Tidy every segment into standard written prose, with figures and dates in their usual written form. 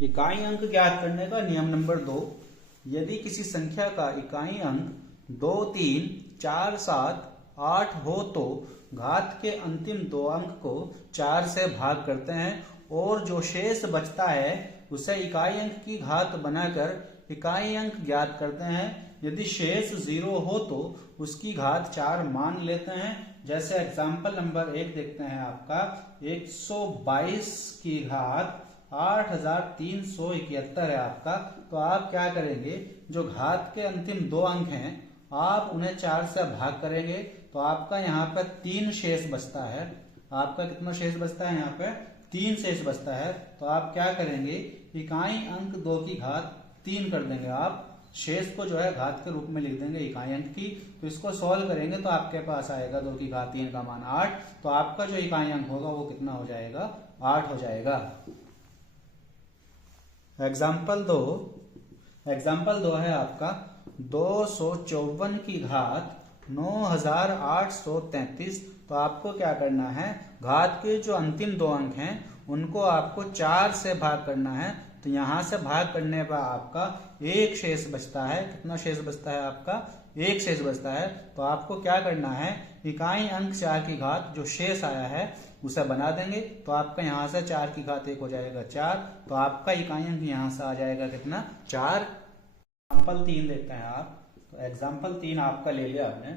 इकाई अंक ज्ञात करने का नियम नंबर 2। यदि किसी संख्या का इकाई अंक 2, 3, 4, 7, 8 हो तो घात के अंतिम दो अंक को 4 से भाग करते हैं और जो शेष बचता है उसे इकाई अंक की घात बनाकर इकाई अंक ज्ञात करते हैं। यदि शेष 0 हो तो उसकी घात 4 मान लेते हैं। जैसे एग्जाम्पल नंबर 1 देखते हैं आपका 122 की घात 8371 है आपका। तो आप क्या करेंगे, जो घात के अंतिम दो अंक हैं आप उन्हें 4 से भाग करेंगे तो आपका यहाँ पर 3 शेष बचता है। आपका कितना शेष बचता है, यहाँ पे 3 शेष बचता है। तो आप क्या करेंगे, इकाई अंक 2 की घात 3 कर देंगे। आप शेष को जो है घात के रूप में लिख देंगे इकाई अंक की। तो इसको सॉल्व करेंगे तो आपके पास आएगा 2 की घात 3 का मान 8। तो आपका जो इकाई अंक होगा वो कितना हो जाएगा, 8 हो जाएगा। एग्जाम्पल 2 है आपका 254 की घात 9833। तो आपको क्या करना है, घात के जो अंतिम दो अंक हैं उनको आपको 4 से भाग करना है। तो यहां से भाग करने पर आपका एक शेष बचता है। कितना शेष बचता है आपका, एक शेष बचता है। तो आपको क्या करना है, इकाई अंक 4 की घात जो शेष आया है उसे बना देंगे। तो आपका यहां से 4 की घात 1 हो जाएगा 4। तो आपका इकाई अंक यहां से आ जाएगा कितना, 4। एग्जाम्पल 3 देखते हैं आप। तो एग्जाम्पल 3 आपका ले लिया आपने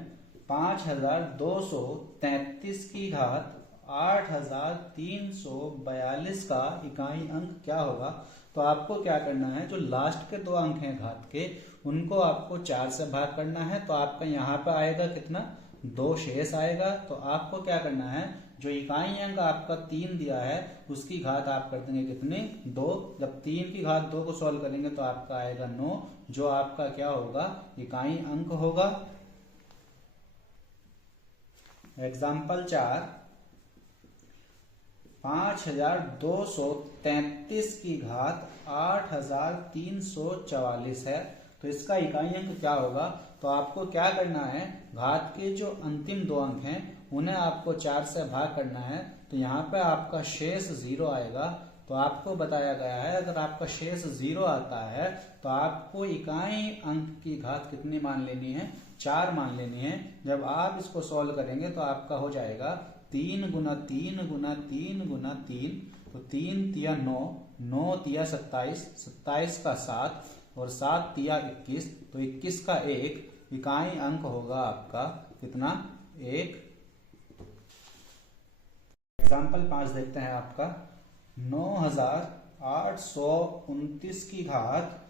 5233 की घात 8342 का इकाई अंक क्या होगा। तो आपको क्या करना है, जो लास्ट के दो अंक हैं घात के उनको आपको 4 से भाग करना है। तो आपका यहाँ पे आएगा कितना, 2 शेष आएगा। तो आपको क्या करना है, जो इकाई अंक आपका 3 दिया है उसकी घात आप कर देंगे कितने, 2। जब 3 की घात 2 को सॉल्व करेंगे तो आपका आएगा 9, जो आपका क्या होगा, इकाई अंक होगा। एग्जाम्पल 4 5233 की घात 8344 है। तो इसका इकाई अंक क्या होगा। तो आपको क्या करना है, घात के जो अंतिम दो अंक हैं उन्हें आपको 4 से भाग करना है। तो यहाँ पे आपका शेष 0 आएगा। तो आपको बताया गया है अगर आपका शेष 0 आता है तो आपको इकाई अंक की घात कितनी मान लेनी है, 4 मान लेनी है। जब आप इसको सॉल्व करेंगे तो आपका हो जाएगा 3 गुना 3 गुना 3 गुना 3। तो 3 तिया 9, 9 तिया 27, 27 का 7 और 7 तिया 21। तो 21 का 1 इकाई अंक होगा आपका कितना, 1। एग्जाम्पल 5 देखते हैं आपका 9829 की घात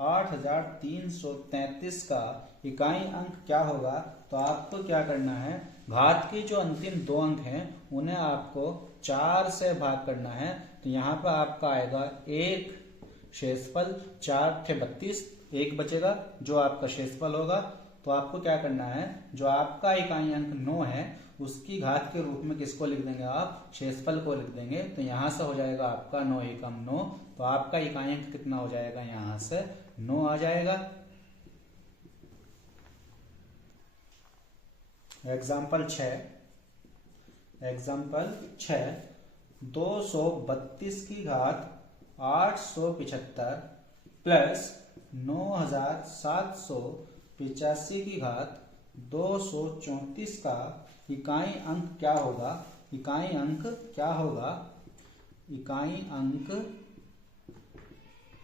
8333 का इकाई अंक क्या होगा। तो आपको क्या करना है, घात के जो अंतिम दो अंक हैं उन्हें आपको 4 से भाग करना है। तो यहाँ पर आपका आएगा 1 शेषफल, 4 × 32, 1 बचेगा जो आपका शेषफल होगा। तो आपको क्या करना है, जो आपका इकाई अंक 9 है उसकी घात के रूप में किसको लिख देंगे आप, शेषफल को लिख देंगे। तो यहां से हो जाएगा आपका 9 एकम 9। तो आपका इकाई अंक कितना हो जाएगा, यहां से 9 आ जाएगा। एग्जाम्पल 6 232 की घात 875 प्लस 9785 की घात 234 का इकाई अंक क्या होगा। इकाई अंक क्या होगा, इकाई अंक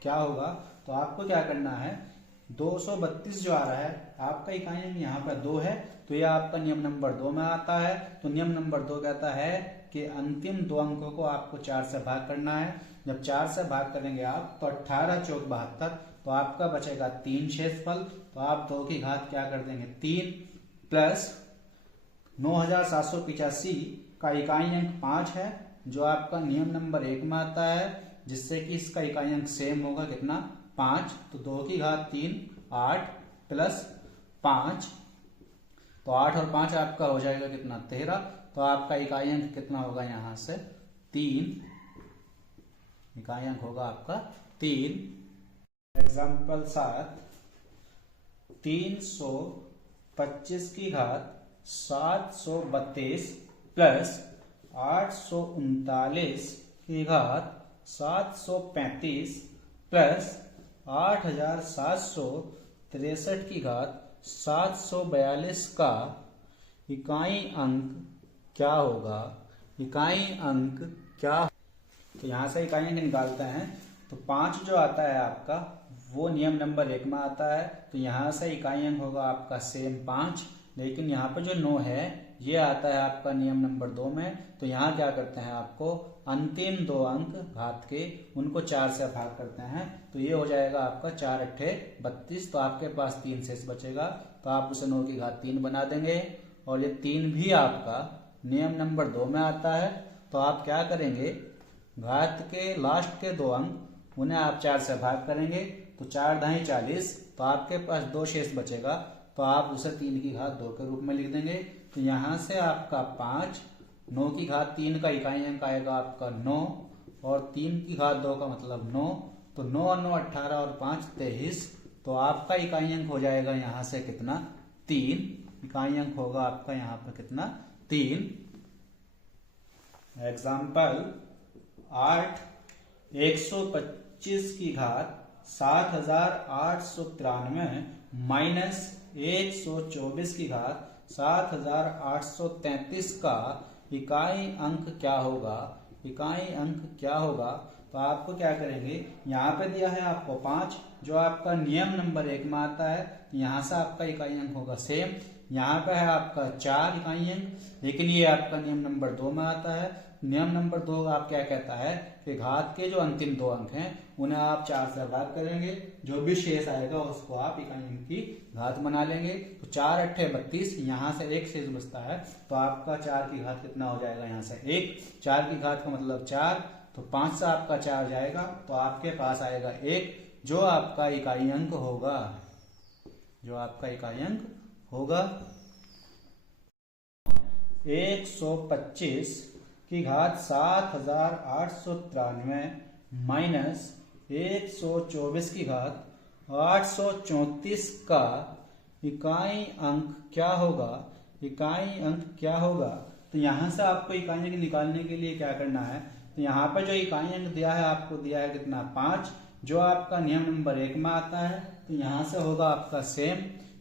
क्या होगा। तो आपको क्या करना है, 232 जो आ रहा है आपका इकाई अंक यहाँ पर 2 है। तो यह आपका नियम नंबर 2 में आता है। तो नियम नंबर 2 कहता है कि अंतिम दो अंकों को आपको 4 से भाग करना है। जब 4 से भाग करेंगे आप तो 18 चौक 72। तो आपका बचेगा 3 शेषफल। तो आप 2 की घात क्या कर देंगे, 3 प्लस 9785 का इकाई अंक 5 है जो आपका नियम नंबर 1 में आता है, जिससे कि इसका इकाई अंक सेम होगा कितना, 5। तो 2 की घात 3 8 प्लस 5। तो 8 और 5 आपका हो जाएगा कितना, 13। तो आपका इकाई अंक कितना होगा, यहां से 3 इकाई अंक होगा आपका 3। एग्जाम्पल 7 325 की घात 732 प्लस 839 की घात 735 प्लस 8763 की घात 742 का इकाई अंक क्या होगा? इकाई अंक क्या? तो यहां से इकाई अंक निकालते हैं। तो 5 जो आता है आपका वो नियम नंबर 1 में आता है, तो यहां से इकाई अंक होगा आपका सेम 5। लेकिन यहाँ पे जो 9 है ये आता है आपका नियम नंबर 2 में। तो यहाँ क्या करते हैं, आपको अंतिम 2 अंक घात के उनको 4 से भाग करते हैं। तो ये हो जाएगा आपका 4 अट्ठे 32। तो आपके पास 3 शेष बचेगा, तो आप उसे 9 की घात 3 बना देंगे। और ये 3 भी आपका नियम नंबर 2 में आता है। तो आप क्या करेंगे, घात के लास्ट के 2 अंक उन्हें आप 4 से भाग करेंगे। तो 4 ढाई 40। तो आपके पास 2 शेष बचेगा, तो आप उसे 3 की घात 2 के रूप में लिख देंगे। तो यहां से आपका 5, 9 की घात 3 का इकाई अंक आएगा आपका 9, और 3 की घात 2 का मतलब 9। तो 9 और 9 18 और 5 23। तो आपका इकाई अंक हो जाएगा यहाँ से कितना, 3। इकाई अंक होगा आपका यहाँ पर कितना, 3। एग्जाम्पल 8, 125 की घात 7893 माइनस 124 की घात 7833 का इकाई अंक क्या होगा? इकाई अंक क्या होगा? तो आपको क्या करेंगे, यहाँ पे दिया है आपको 5 जो आपका नियम नंबर 1 में आता है। यहाँ से आपका इकाई अंक होगा सेम। यहाँ पे है आपका 4 इकाई अंक, लेकिन ये आपका नियम नंबर 2 में आता है। नियम नंबर 2 आप क्या कहता है कि घात के जो अंतिम 2 अंक हैं उन्हें आप 4 से भाग करेंगे, जो भी शेष आएगा उसको आप इकाई अंक की घात बना लेंगे। तो 4 अट्ठे 32, यहाँ से 1 शेष बचता है। तो आपका 4 की घात कितना हो जाएगा, यहाँ से 1। 4 की घात का मतलब 4। तो 5 से आपका 4 जाएगा, तो आपके पास आएगा 1, जो आपका इकाई अंक होगा। जो आपका इकाई अंक होगा 125 की घात 7893 माइनस 124 की घात 834 का इकाई अंक क्या होगा? इकाई अंक क्या होगा? तो यहां से आपको इकाई अंक निकालने के लिए क्या करना है, तो यहाँ पर जो इकाई अंक दिया है आपको दिया है कितना, 5, जो आपका नियम नंबर 1 में आता है। तो यहां से होगा आपका सेम।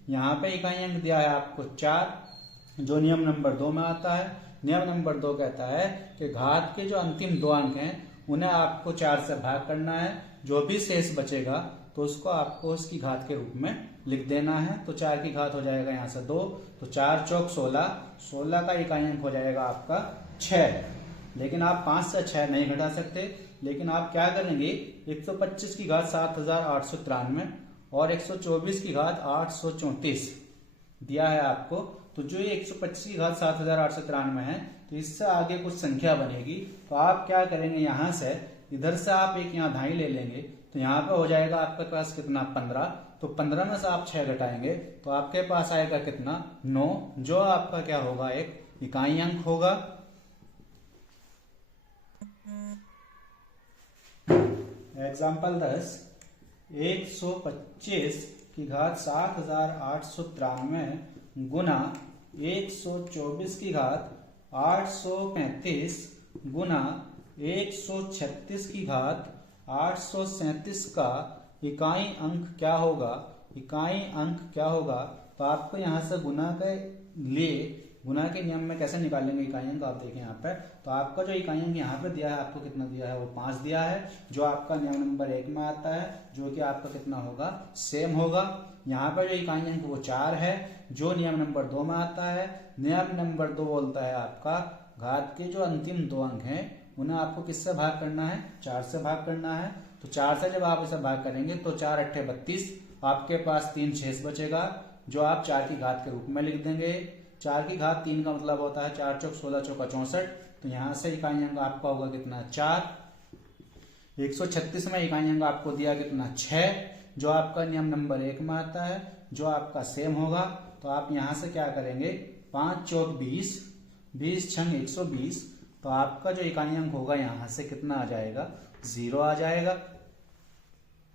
यहाँ पे इकाई अंक दिया है आपको 4, जो नियम नंबर 2 में आता है। नियम नंबर 2 कहता है कि घात के जो अंतिम 2 अंक हैं उन्हें आपको 4 से भाग करना है, जो भी शेष बचेगा तो उसको आपको उसकी घात के रूप में लिख देना है। तो 4 की घात हो जाएगा यहाँ से 2, तो 4 चौक 16, 16 का इकाई अंक हो जाएगा आपका 6। लेकिन आप 5 से 6 नहीं घटा सकते, लेकिन आप क्या करेंगे, 125 की घात 7893 और 124 की घात 834 दिया है आपको। तो जो ये 125 की घात 7893 है, तो इससे आगे कुछ संख्या बनेगी। तो आप क्या करेंगे, यहां से इधर से आप एक यहाँ ढाई ले लेंगे। तो यहाँ पे हो जाएगा आपके पास कितना, 15। तो 15 में से आप 6 घटाएंगे तो आपके पास आएगा कितना, 9, जो आपका क्या होगा, एक इकाई अंक होगा। एग्जाम्पल 10, 125 की घात 7893 गुना 124 की घात 835 गुना 136 की घात 837 का इकाई अंक क्या होगा? इकाई अंक क्या होगा? तो आपको यहां से गुना के लिए, गुना के नियम में कैसे निकालेंगे इकाई अंक, आप देखें यहाँ पे। तो आपका जो इकाई अंक यहाँ पे दिया है आपको कितना दिया है, वो 5 दिया है, जो आपका नियम नंबर 1 में आता है, जो कि आपका कितना होगा, सेम होगा। यहाँ पर जो इकाई अंक वो 4 है, जो नियम नंबर 2 में आता है। नियम नंबर 2 बोलता है आपका घात के जो अंतिम 2 अंक हैं उन्हें आपको किससे भाग करना है, 4 से भाग करना है। तो 4 से जब आप इसे भाग करेंगे तो 4 अट्ठे 32, आपके पास 3 शेष बचेगा, जो आप 4 की घात के रूप में लिख देंगे। 4 की घात 3 का मतलब होता है 4 चौक 16 चौका 64। तो यहां से इकाई अंक आपका होगा कितना, 4। 136 में इकाई अंक आपको दिया कितना, 6, जो आपका नियम नंबर 1 में आता है, जो आपका सेम होगा। तो आप यहां से क्या करेंगे, 5 चौक 20, 20 छंग 120। तो आपका जो इकाई अंक होगा यहाँ से कितना आ जाएगा, 0 आ जाएगा।